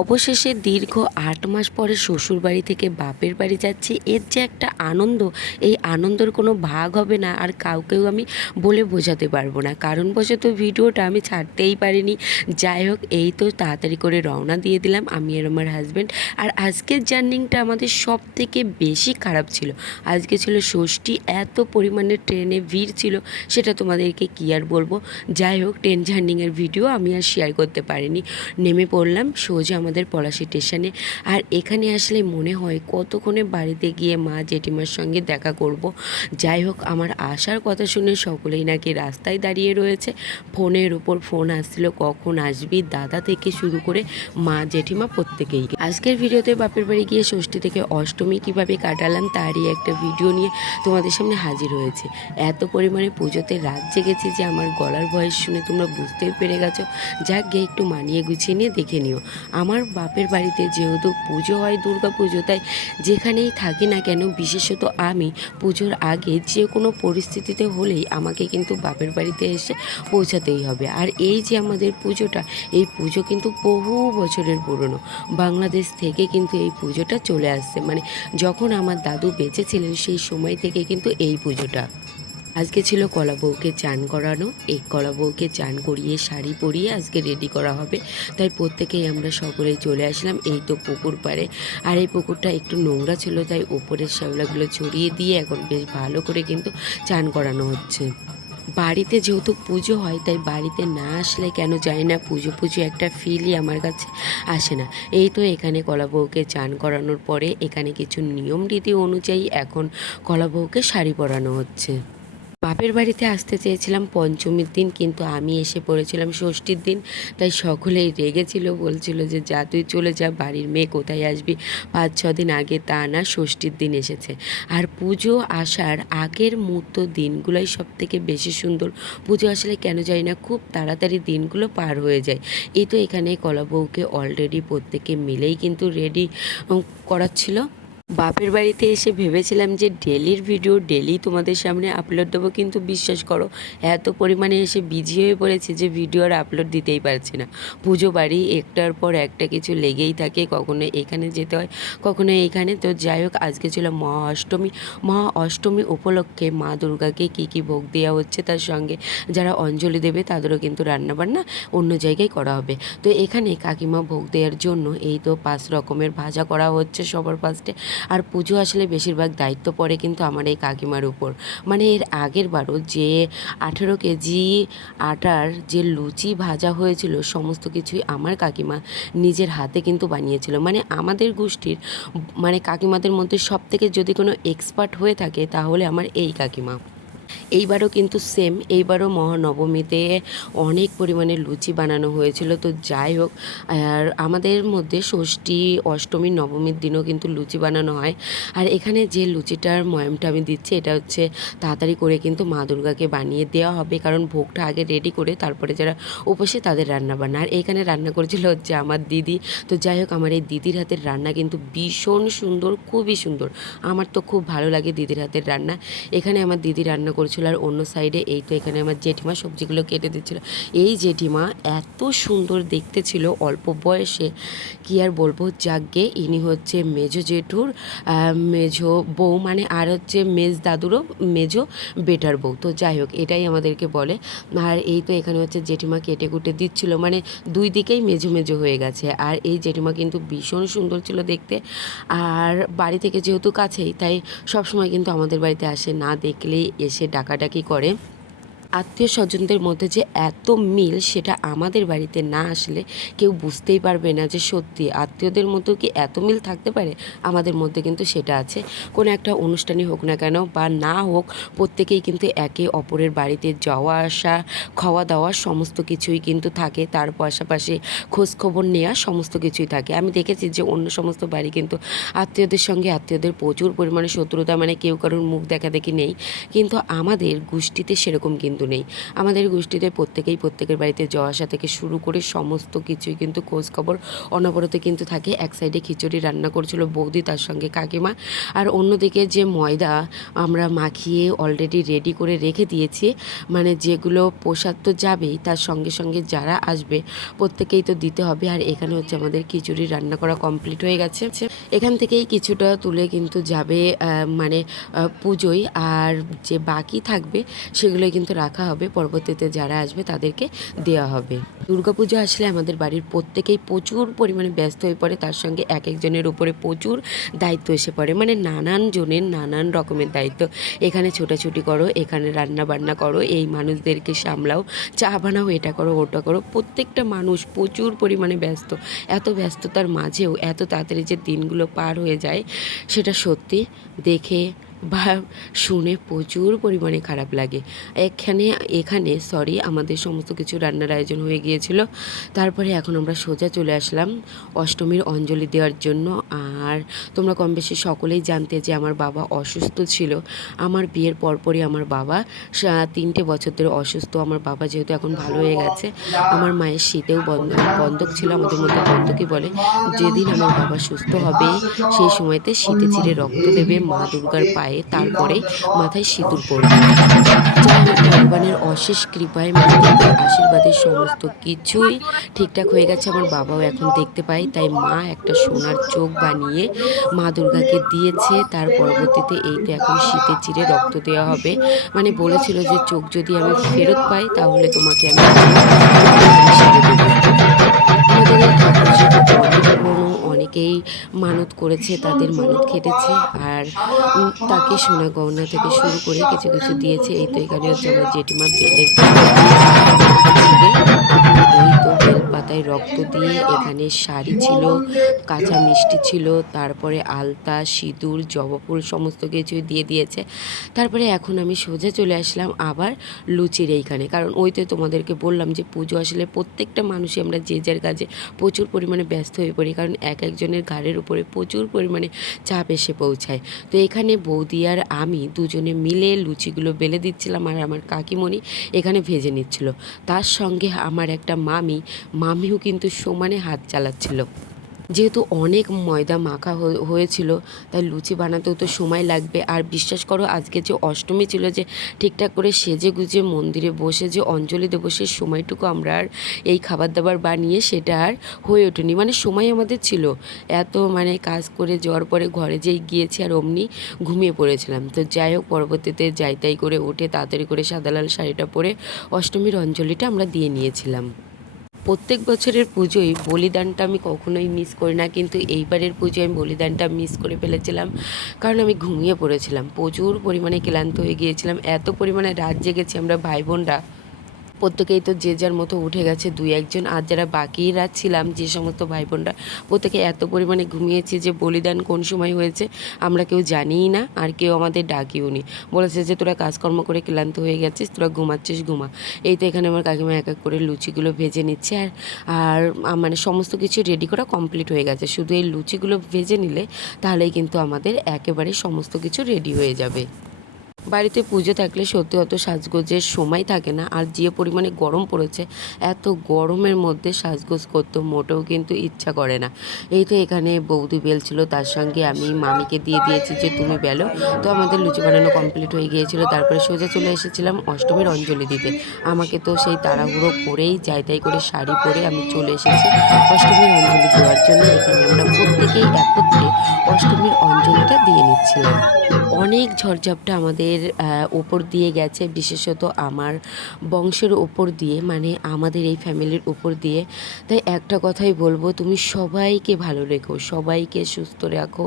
অবশেষে দীর্ঘ আট মাস পরে শ্বশুর বাড়ি থেকে বাপের বাড়ি যাচ্ছি। এর যে একটা আনন্দ, এই আনন্দের কোনো ভাগ হবে না আর কাউকেও আমি বলে বোঝাতে পারব না। কারণ বশত ভিডিওটা আমি ছাড়তেই পারিনি। যাই হোক, এই তো তাড়াতাড়ি করে রওনা দিয়ে দিলাম আমি আর আমার হাজব্যান্ড আর আজকের জার্নিংটা আমাদের সব থেকে বেশি খারাপ ছিল। আজকে ছিল ষষ্ঠী, এত পরিমাণে ট্রেনে ভিড় ছিল, সেটা তোমাদেরকে কী আর বলব? যাই হোক, ট্রেন জার্নিংয়ের ভিডিও আমি আর শেয়ার করতে পারিনি। নেমে পড়লাম, সোজা আমাদের পলাশি স্টেশনে। আর এখানে আসলে মনে হয় কতক্ষণে বাড়িতে গিয়ে মা জেঠিমার সঙ্গে দেখা করব। যাই হোক, আমার আসার কথা শুনে সকলেই নাকি রাস্তায় দাঁড়িয়ে রয়েছে। ফোনের উপর ফোন আসছিল, কখন আসবি, দাদা থেকে শুরু করে মা জেঠিমা প্রত্যেকেই আজকের ভিডিওতে বাপের বাড়ি গিয়ে ষষ্ঠী থেকে অষ্টমী কীভাবে কাটালাম তারই একটা ভিডিও নিয়ে তোমাদের সামনে হাজির হয়েছে। এত পরিমাণে পুজোতে রাত জেগেছি যে আমার গলার ভয়েস শুনে তোমরা বুঝতেই পেরে গেছো। যাক গিয়ে একটু মানিয়ে গুছিয়ে নিয়ে দেখে নিও। আমার বাপের বাড়িতে যেহেতু পুজো হয়, দুর্গা পুজো, তাই যেখানেই থাকি না কেন, বিশেষত আমি পুজোর আগে যে কোনো পরিস্থিতিতে হলেই আমাকে কিন্তু বাপের বাড়িতে এসে পৌঁছাতেই হবে। আর এই যে আমাদের পুজোটা, এই পুজো কিন্তু বহু বছরের পুরনো। বাংলাদেশ থেকে কিন্তু এই পুজোটা চলে আসছে। মানে যখন আমার দাদু বেঁচে ছিলেন, সেই সময় থেকে কিন্তু এই পুজোটা। আজকে ছিল কলা বউকে চান করানো। এই কলা বউকে চান করিয়ে শাড়ি পরিয়ে আজকে রেডি করা হবে। তাই প্রত্যেকেই আমরা সকলেই চলে আসলাম এই তো পুকুর পাড়ে। আর এই পুকুরটা একটু নোংরা ছিল, তাই উপরের শ্যাওলাগুলো ছড়িয়ে দিয়ে এখন বেশ ভালো করে কিন্তু চান করানো হচ্ছে। বাড়িতে যেহেতু পুজো হয়, তাই বাড়িতে না আসলে কেন যায় না? পুজো পুজো একটা ফিলই আমার কাছে আসে না। এই তো এখানে কলা বউকে চান করানোর পরে এখানে কিছু নিয়ম রীতি অনুযায়ী এখন কলা বউকে শাড়ি পরানো হচ্ছে। বাপের বাড়িতে আসতে চেয়েছিলাম, পঞ্চমীর দিন কিন্তু আমি এসে পড়েছিলাম, ষষ্ঠীর দিন। তাই সকলেই রেগেছিল, বলছিল যে, যা, তুই চলে যা, বাড়ির মেয়ে কোথায় আসবি? পাঁচ, ছ দিন আগে তা না, ষষ্ঠীর দিন এসেছে। আর পুজো আসার আগের মুহূর্ত দিনগুলোই সব থেকে বেশি সুন্দর। পুজো আসলে কেন যায় না, খুব তাড়াতাড়ি দিনগুলো পার হয়ে যায়। এই তো এখানে কলা বউকে অলরেডি প্রত্যেকে মিলেই কিন্তু রেডি করাচ্ছিল। বাপের বাড়িতে এসে ভেবেছিলাম যে ডেলির ভিডিও ডেলি তোমাদের সামনে আপলোড দেবো, কিন্তু বিশ্বাস করো, এত পরিমাণে এসে বিজি হয়ে পড়েছে যে ভিডিও আর আপলোড দিতেই পারছি না। পুজো বাড়ি, একটার পর একটা কিছু লেগেই থাকে, কখনো এখানে যেতে হয়, কখনো এখানে। তো যাই হোক, আজকে ছিল মহা অষ্টমী। মহা অষ্টমী উপলক্ষে মা দুর্গাকে কী কী ভোগ দেওয়া হচ্ছে তার সঙ্গে যারা অঞ্জলি দেবে তাদেরও কিন্তু রান্নাবান্না অন্য জায়গায় করা হবে। তো এখানে কাকিমা ভোগ দেওয়ার জন্য এই তো পাঁচ রকমের ভাজা করা হচ্ছে সবার ফার্স্টে আর পুজো আসলে বেশিরভাগ দায়িত্ব পড়ে কিন্তু আমার এই কাকিমার উপর। মানে এর আগের বারও যে আঠেরো কেজি আটার যে লুচি ভাজা হয়েছিল, সমস্ত কিছুই আমার কাকিমা নিজের হাতে কিন্তু বানিয়েছিল। মানে আমাদের গোষ্ঠীর মানে কাকিমাদের মধ্যে সব থেকে যদি কোনো এক্সপার্ট হয়ে থাকে তাহলে আমার এই কাকিমা। এইবারও কিন্তু সেম এইবারও মহানবমীতে অনেক পরিমাণে লুচি বানানো হয়েছিল। তো যাই হোক, আর আমাদের মধ্যে ষষ্ঠী, অষ্টমী, নবমীর দিনও কিন্তু লুচি বানানো হয়। আর এখানে যে লুচিটার ময়মটা আমি দিচ্ছি, এটা হচ্ছে তাড়াতাড়ি করে কিন্তু মা দুর্গাকে বানিয়ে দেওয়া হবে। কারণ ভোগটা আগে রেডি করে তারপরে যারা উপসে তাদের রান্না বান্না। আর এখানে রান্না করেছিল হচ্ছে আমার দিদি। তো যাই হোক, আমার এই দিদির হাতের রান্না কিন্তু ভীষণ সুন্দর, খুবই সুন্দর। আমার তো খুব ভালো লাগে দিদির হাতের রান্না। এখানে আমার দিদি রান্না করেছিল আর অন্য সাইডে এই তো এখানে আমার জেঠিমা সবজিগুলো কেটে দিচ্ছিল। এই জেঠিমা এত সুন্দর দেখতে ছিল অল্প বয়সে। কি আর বলব? যাগ্গে ইনি হচ্ছে মেজো জেঠুর মেজো বউ মানে আর হচ্ছে মেজ দাদুরও মেজো বেটার বউ। তো যাই হোক, এটাই আমাদেরকে বলে। আর এই তো এখানে হচ্ছে জেঠিমা কেটে কুটে দিচ্ছিল। মানে দুই দিকেই মেজো মেজো হয়ে গেছে। আর এই জেঠিমা কিন্তু ভীষণ সুন্দর ছিল দেখতে। আর বাড়ি থেকে যেহেতু কাছেই, তাই সবসময় কিন্তু আমাদের বাড়িতে আসে। না দেখলেই এসে ডাকাডাকি করে। আত্মীয় স্বজনদের মধ্যে যে এত মিল সেটা আমাদের বাড়িতে না আসলে কেউ বুঝতেই পারবে না যে সত্যি আত্মীয়দের মধ্যে কি এত মিল থাকতে পারে? আমাদের মধ্যে কিন্তু সেটা আছে। কোনো একটা অনুষ্ঠানই হোক না কেন বা না হোক, প্রত্যেকেই কিন্তু একে অপরের বাড়িতে যাওয়া আসা, খাওয়া দাওয়া সমস্ত কিছুই কিন্তু থাকে। তার পাশাপাশি খোঁজখবর নেওয়া সমস্ত কিছুই থাকে। আমি দেখেছি যে অন্য সমস্ত বাড়ি কিন্তু আত্মীয়দের সঙ্গে আত্মীয়দের প্রচুর পরিমাণে শত্রুতা মানে কেউ কারোর মুখ দেখা দেখি নেই। কিন্তু আমাদের গোষ্ঠীতে সেরকম কিন্তু কিন্তু নেই। আমাদের গোষ্ঠীতে প্রত্যেকেই প্রত্যেকের বাড়িতে যাওয়া আসা থেকে শুরু করে সমস্ত কিছুই কিন্তু খোঁজ খবর অনবরত কিন্তু থাকে। এক সাইডে খিচুড়ি রান্না করছিল বৌদি, তার সঙ্গে কাকিমা। আর অন্যদিকে যে ময়দা আমরা মাখিয়ে অলরেডি রেডি করে রেখে দিয়েছি মানে যেগুলো প্রসাদ তো যাবেই, তার সঙ্গে সঙ্গে যারা আসবে প্রত্যেকেই তো দিতে হবে। আর এখানে হচ্ছে আমাদের খিচুড়ি রান্না করা কমপ্লিট হয়ে গেছে। এখান থেকেই কিছুটা তুলে কিন্তু যাবে মানে পুজোয়। আর যে বাকি থাকবে সেগুলোই কিন্তু রাখা হবে। পরবর্তীতে যারা আসবে তাদেরকে দেওয়া হবে। দুর্গাপুজো আসলে আমাদের বাড়ির প্রত্যেকেই প্রচুর পরিমাণে ব্যস্ত হয়ে পড়ে। তার সঙ্গে এক একজনের উপরে প্রচুর দায়িত্ব এসে পড়ে। মানে নানান জনের নানান রকমের দায়িত্ব। এখানে ছোটাছুটি করো, এখানে রান্না বান্না করো, এই মানুষদেরকে সামলাও, চা বানাও, এটা করো, ওটা করো। প্রত্যেকটা মানুষ প্রচুর পরিমাণে ব্যস্ত। এত ব্যস্ততার মাঝেও, এত তাড়াতাড়ি যে দিনগুলো পার হয়ে যায় সেটা সত্যি দেখে বা শুনে প্রচুর পরিমাণে খারাপ লাগে। এখানে এখানে সরি আমাদের সমস্ত কিছু রান্নার আয়োজন হয়ে গিয়েছিল। তারপরে এখন আমরা সোজা চলে আসলাম অষ্টমীর অঞ্জলি দেওয়ার জন্য। আর তোমরা কম বেশি সকলেই জানতে যে আমার বাবা অসুস্থ ছিল। আমার বিয়ের পরপরই আমার বাবা তিনটে বছর ধরে অসুস্থ। আমার বাবা যেহেতু এখন ভালো হয়ে গেছে, আমার মায়ের শীতেও বন্ধ বন্ধক ছিল, আমাদের মধ্যে বন্ধকই বলে। যেদিন আমার বাবা সুস্থ হবে, সেই সময়তে শীতে চিরে রক্ত দেবে, মা দুর্গার পায়ে তারপরে মাথায় সিঁদুর পড়বে ভগবানের অশেষ কৃপায় মা আশীর্বাদের সমস্ত কিছুই ঠিকঠাক হয়ে গেছে। আমার বাবাও এখন দেখতে পাই তাই মা একটা সোনার চোখ বানিয়ে মা দুর্গাকে দিয়েছে। তার পরবর্তীতে এই তো এখন শীতে চিরে রক্ত দেওয়া হবে। মানে বলেছিল যে, চোখ যদি আমি ফেরত পাই, তাহলে তোমাকে আমি আমাদের অনেকেই মানত করেছে, তাদের মানত খেটেছে আর তাকে সোনা গহনা থেকে শুরু করে কিছু কিছু দিয়েছে। এই তো এখানে হচ্ছে আমার জেঠিমা বেলের এই তো বেলপাতায় রক্ত দিয়ে এখানে শাড়ি ছিল, কাঁচা মিষ্টি ছিল, তারপরে আলতা, সিঁদুর, জবা ফুল সমস্ত কিছুই দিয়ে দিয়েছে। তারপরে এখন আমি সোজা চলে আসলাম আবার লুচির এইখানে। কারণ ওই তো তোমাদেরকে বললাম যে পুজো আসলে প্রত্যেকটা মানুষই আমরা যে যার কাজে প্রচুর পরিমাণে ব্যস্ত হয়ে পড়ি, কারণ এক একজনের ঘাড়ের উপরে প্রচুর পরিমাণে চাপ এসে পৌঁছায়। তো এখানে বৌদি আর আমি দুজনে মিলে লুচিগুলো বেলে দিচ্ছিলাম আর আমার কাকিমণি এখানে ভেজে নিচ্ছিল। তার সঙ্গে আমার একটা মামি, মামিও কিন্তু সমানে হাত চালাচ্ছিল। যেহেতু অনেক ময়দা মাখা হয়ে- হয়েছিল, তাই লুচি বানাতেও তো সময় লাগবে। আর বিশ্বাস করো, আজকে যে অষ্টমী ছিল যে ঠিকঠাক করে সেজে গুজে মন্দিরে বসে যে অঞ্জলি দেবো সেই সময়টুকু আমরা আর এই খাবার দাবার বানিয়ে সেটা আর হয়ে ওঠেনি। মানে সময় আমাদের ছিল। এত মানে কাজ করে যাওয়ার পরে ঘরে যেই গিয়েছি আর অমনি ঘুমিয়ে পড়েছিলাম। তো যাই হোক, পরবর্তীতে যাই তাই করে উঠে তাড়াতাড়ি করে সাদা লাল শাড়িটা পরে অষ্টমীর অঞ্জলিটা আমরা দিয়ে নিয়েছিলাম। প্রত্যেক বছরের পুজোয় বলিদানটা আমি কখনোই মিস করি না, কিন্তু এইবারের পুজোয় আমি বলিদানটা মিস করে ফেলেছিলাম। কারণ আমি ঘুমিয়ে পড়েছিলাম, প্রচুর পরিমাণে ক্লান্ত হয়ে গিয়েছিলাম, এত পরিমাণে রাত জেগেছি আমরা ভাই বোনরা প্রত্যেকেই তো যে যার মতো উঠে গেছে, দুই একজন। আর যারা বাকি রাত ছিলাম, যে সমস্ত ভাই বোনরা প্রত্যেকে এত পরিমাণে ঘুমিয়েছে যে বলিদান কোন সময় হয়েছে আমরা কেউ জানিই না, আর কেউ আমাদের ডাকিও নি। বলেছে যে, তোরা কাজকর্ম করে ক্লান্ত হয়ে গেছিস, তোরা ঘুমাচ্ছিস, ঘুমা। এই তো এখানে আমার কাকিমা এক এক করে লুচিগুলো ভেজে নিচ্ছে, আর আর মানে সমস্ত কিছু রেডি করা কমপ্লিট হয়ে গেছে। শুধু এই লুচিগুলো ভেজে নিলে তাহলেই কিন্তু আমাদের একেবারে সমস্ত কিছু রেডি হয়ে যাবে। বাড়িতে পুজো থাকলে সত্যি অত সাজগোজের সময় থাকে না। আর যে পরিমাণে গরম পড়েছে, এত গরমের মধ্যে সাজগোজ করতে মোটেও কিন্তু ইচ্ছা করে না। এই তো এখানে বৌদি বেলছিল, তার সঙ্গে আমি মামিকে দিয়ে দিয়েছি যে, তুমি বেলো। তো আমাদের লুচি বানানো কমপ্লিট হয়ে গিয়েছিল। তারপরে সোজা চলে এসেছিলাম অষ্টমীর অঞ্জলি দিতে। আমাকে তো সেই তাড়াহুড়ো করেই যাই তাই করে শাড়ি পরে আমি চলে এসেছি অষ্টমীর অঞ্জলি দেওয়ার জন্য। এখানে আমরা প্রত্যেকেই একত্রে অষ্টমীর অঞ্জলিটা দিয়ে নিচ্ছিলাম। অনেক ঝড়ঝাপটা আমাদের ওপর দিয়ে গেছে, বিশেষত আমার বংশের ওপর দিয়ে মানে আমাদের এই ফ্যামিলির উপর দিয়ে। তাই একটা কথাই বলব, তুমি সবাইকে ভালো রেখো, সবাইকে সুস্থ রাখো,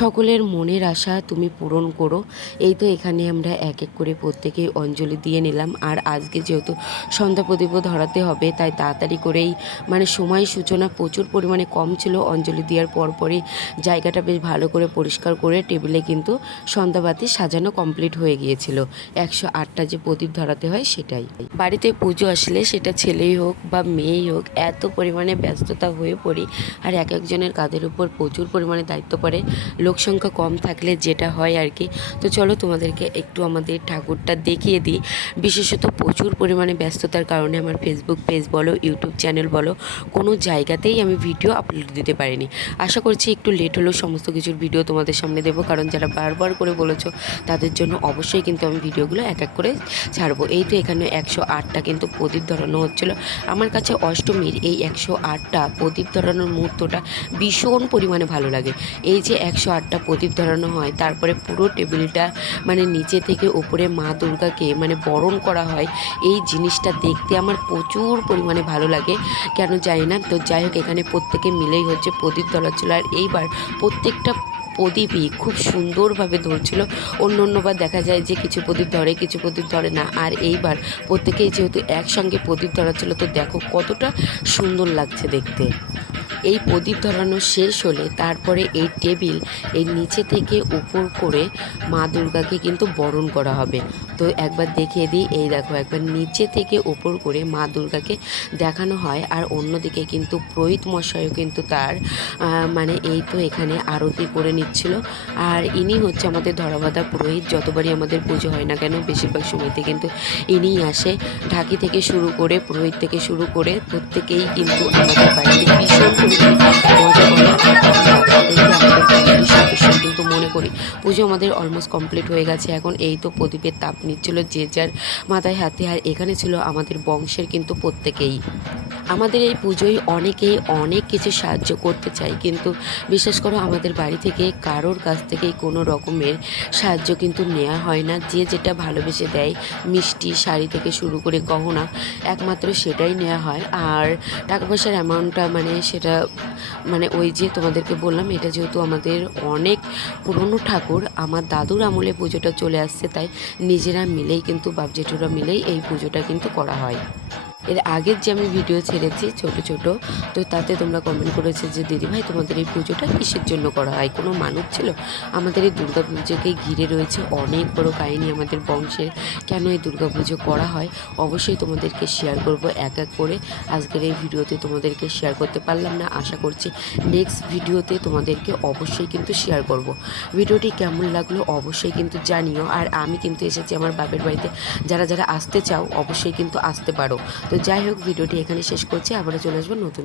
সকলের মনের আশা তুমি পূরণ করো। এই তো এখানে আমরা এক এক করে প্রত্যেকেই অঞ্জলি দিয়ে নিলাম। আর আজকে যেহেতু সন্ধ্যা প্রদীপ ধরাতে হবে, তাই তাড়াতাড়ি করেই মানে সময় সূচনা প্রচুর পরিমাণে কম ছিল, অঞ্জলি দেওয়ার পরপরই জায়গাটা বেশ ভালো করে পরিষ্কার করে টেবিলে কিন্তু সন্ধ্যা সন্ধ্যাবাতি সাজানো কমপ্লিট হয়ে গিয়েছিল। একশো আটটা যে প্রদীপ ধরাতে হয় সেটাই। বাড়িতে পুজো আসলে সেটা ছেলেই হোক বা মেয়েই হোক, এত পরিমাণে ব্যস্ততা হয়ে পড়ি আর এক একজনের কাঁধের উপর প্রচুর পরিমাণে দায়িত্ব পড়ে। লোক সংখ্যা কম থাকলে যেটা হয় আর কি। তো চলো তোমাদেরকে একটু আমাদের ঠাকুরটা দেখিয়ে দিই। বিশেষত প্রচুর পরিমাণে ব্যস্ততার কারণে আমার ফেসবুক পেজ বলো ইউটিউব চ্যানেল বলো, কোনো জায়গাতেই আমি ভিডিও আপলোড দিতে পারিনি। আশা করছি একটু লেট হলেও সমস্ত কিছুর ভিডিও তোমাদের সামনে দেবো, কারণ যারা বারবার করে বলেছ। তাদের জন্য অবশ্যই কিন্তু আমি ভিডিওগুলো এক এক করে ছাড়বো। এই তো এখানে একশো আটটা কিন্তু প্রদীপ ধরানো হচ্ছিল। আমার কাছে অষ্টমীর এই একশো আটটা প্রদীপ ধরানোর মুহূর্তটা ভীষণ পরিমাণে ভালো লাগে। এই যে একশো আটটা প্রদীপ ধরানো হয়, তারপরে পুরো টেবিলটা মানে নিচে থেকে উপরে মা দুর্গাকে মানে বরণ করা হয়, এই জিনিসটা দেখতে আমার প্রচুর পরিমাণে ভালো লাগে। কেন জানি না, তো যাই হোক এখানে প্রত্যেকে মিলেই হচ্ছে প্রদীপ ধরাচ্ছিল। আর এইবার প্রত্যেকটা প্রদীপই খুব সুন্দরভাবে ধরছিল। অন্য অন্যবার দেখা যায় যে কিছু প্রদীপ ধরে, কিছু প্রদীপ ধরে না। আর এইবার প্রত্যেকেই যেহেতু একসঙ্গে প্রদীপ ধরা ছিল তো দেখো কতটা সুন্দর লাগছে দেখতে। এই প্রদীপ ধরানো শেষ হলে তারপরে এই টেবিলের নিচে থেকে উপর করে মা দুর্গাকে কিন্তু বরণ করা হবে। তো একবার দেখিয়ে দিই। এই দেখো, একবার নিচে থেকে ওপর করে মা দুর্গাকে দেখানো হয়। আর অন্যদিকে কিন্তু পুরোহিত মশাইও কিন্তু তার মানে এই তো এখানে আরতি করে নিচ্ছিল। আর ইনি হচ্ছে আমাদের ধরাবাধা পুরোহিত। যতবারই আমাদের পুজো হয় না কেন, বেশিরভাগ সময়তে কিন্তু ইনিই আসে। ঢাকি থেকে শুরু করে, পুরোহিত থেকে শুরু করে প্রত্যেকেই কিন্তু আমাদের বাড়িতে ভীষণ কিন্তু মনে করি। পুজো আমাদের অলমোস্ট কমপ্লিট হয়ে গেছে। এখন এই তো প্রদীপের তাপ নিচ্ছিল যে যার মাথায় হাতে, আর এখানে ছিল আমাদের বংশের কিন্তু প্রত্যেকেই। আমাদের এই পুজোয় অনেকেই অনেক কিছু সাহায্য করতে চায়, কিন্তু বিশেষ করে আমাদের বাড়ি থেকে কারোর কাছ থেকেই কোনো রকমের সাহায্য কিন্তু নেওয়া হয় না। যে যেটা ভালোবেসে দেয়, মিষ্টি, শাড়ি থেকে শুরু করে গহনা, একমাত্র সেটাই নেওয়া হয়। আর টাকা পয়সার অ্যামাউন্টটা মানে সেটা মানে ওই যে তোমাদেরকে বললাম, এটা যেহেতু আমাদের অনেক পুরনো ঠাকুর, আমার দাদুর আমলে পুজোটা চলে আসছে, তাই নিজেরা মিলেই কিন্তু বাপ জেঠুরা মিলেই এই পুজোটা কিন্তু করা হয়। এর আগের যে আমি ভিডিও ছেড়েছি ছোট ছোট, তো তাতে তোমরা কমেন্ট করেছে যে, দিদিভাই, তোমাদের এই পুজোটা কিসের জন্য করা হয়? কোনো মানুষ ছিল? আমাদের এই দুর্গা পুজোকে ঘিরে রয়েছে অনেক বড় কাহিনী আমাদের বংশের কেন এই দুর্গা পুজো করা হয়। অবশ্যই তোমাদেরকে শেয়ার করব এক এক করে। আজকের এই ভিডিওতে তোমাদেরকে শেয়ার করতে পারলাম না। আশা করছি নেক্সট ভিডিওতে তোমাদেরকে অবশ্যই কিন্তু শেয়ার করব। ভিডিওটি কেমন লাগল অবশ্যই কিন্তু জানিও। আর আমি কিন্তু এসেছি আমার বাপের বাড়িতে। যারা যারা আসতে চাও, অবশ্যই কিন্তু আসতে পারো। তো যাই হোক ভিডিওটি এখানে শেষ করছি। আবারও চলে আসব নতুন